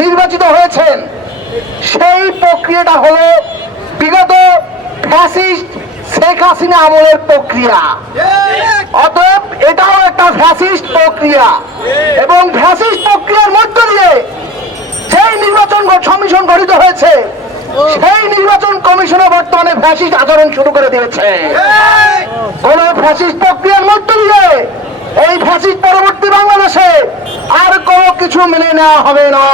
হয়েছেন। সেই প্রক্রিয়াটা হলো বিগত ফ্যাসিস্ট শেখ হাসিনা আমলের প্রক্রিয়া। অতএব এটাও একটা ফ্যাসিস্ট প্রক্রিয়া। এবং ফ্যাসিস্ট প্রক্রিয়ার মধ্য দিয়ে যেই নির্বাচন কমিশন গঠিত হয়েছে, সেই নির্বাচন কমিশনে বর্তমানে ফ্যাসিস্ট আচরণ শুরু করে দিয়েছে। কোন ফ্যাসিস্ট প্রক্রিয়ার মধ্য দিয়ে এই ফ্যাসিস্ট পরবর্তী বাংলাদেশে আর কোনো কিছু মেনে নেওয়া হবে না।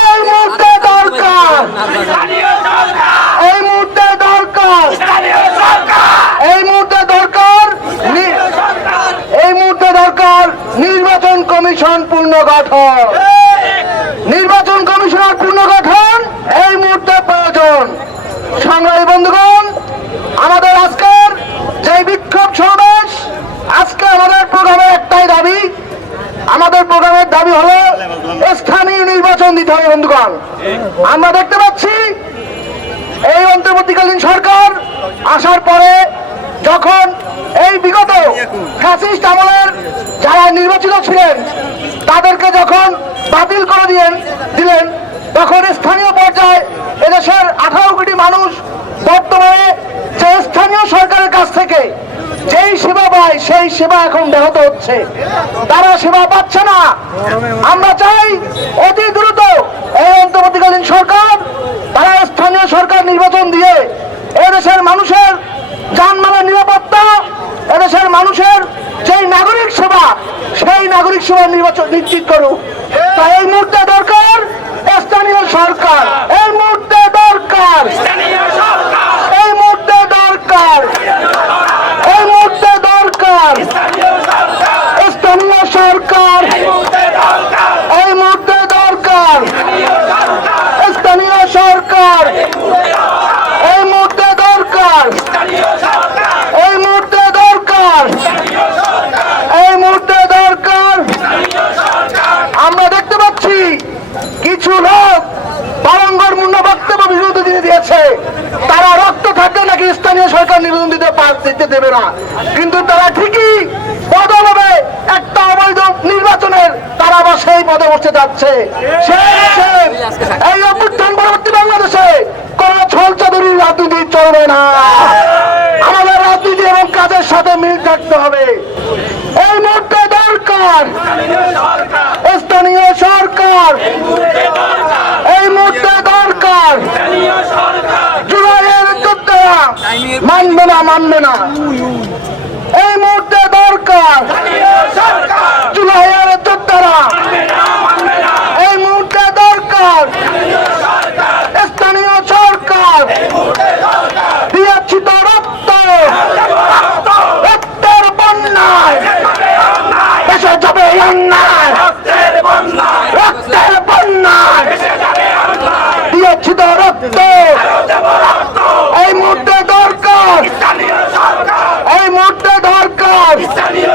এই মুহূর্তে দরকার। এই মুহূর্তে দরকার। এই মুহূর্তে দরকার এই মুহূর্তে দরকার নির্বাচন কমিশন পূর্ণ নির্বাচন কমিশনার পুনর্গঠন এই মুহূর্তে প্রয়োজন সংগ্রামী বন্ধুগণ আমাদের আজকের যে বিক্ষোভ সমাবেশ আজকে আমাদের প্রোগ্রামের একটাই দাবি আমাদের প্রোগ্রামের দাবি হলো স্থানীয় নির্বাচন দিতে হবে বন্ধুগণ। আমরা দেখতে পাচ্ছি, এই অন্তর্বর্তীকালীন সরকার আসার পরে যখন এই বিগত ফ্যাসিস্ট আমলের যারা নির্বাচিত ছিলেন, তাদেরকে যখন বাতিল করে দিলেন দিলেন, তখন স্থানীয় পর্যায়ে এদেশের আঠারো কোটি মানুষ বর্তমানে যে স্থানীয় সরকারের কাছ থেকে পায় সেই সেবা এখন ব্যাহত হচ্ছে। তারা সেবা পাচ্ছে না। আমরা চাই অতি দ্রুত এই অন্তর্বর্তীকালীন সরকার, তারা স্থানীয় সরকার নির্বাচন দিয়ে এদেশের মানুষের যানমালের নিরাপত্তা, এদেশের মানুষের যেই নাগরিক সেবা, সেই নাগরিক সেবা নির্বাচন নিশ্চিত করুক। তাই এই মুহূর্তে দরকার স্থানীয় সরকার এই মুহূর্তে দরকার এই মুহূর্তে দরকার এই মুহূর্তে দরকার স্থানীয় সরকার এই মুহূর্তে দরকার স্থানীয় সরকার এই মুহূর্তে দরকার এই মুহূর্তে দরকার এই মুহূর্তে দরকার আমরা দেখতে পাচ্ছি কিছু লোক বারংবার মূল্য বক্তব্য বিরোধী দিয়ে দিয়েছে তারা রক্ত থাকলে নাকি স্থানীয় সরকার নিবেদন দিতে পার- দিতে দেবে না। কিন্তু তারা ঠিকই বদল হবে একটা অবৈধ নির্বাচনের তারা আবার সেই পদে বসে যাচ্ছে। এই অভ্যুত্থান পরবর্তী বাংলাদেশে কোন ছল চাদুরির রাজনীতি চলবে না। আমাদের রাজনীতি এবং কাজের সাথে মিল থাকতে হবে। এই মুহূর্তে দরকার স্থানীয় সরকার এই মুহূর্তে দরকার জুলাইয়ের যোদ্ধারা মানবে না মানবে না। এই মুহূর্তে দরকার। Sally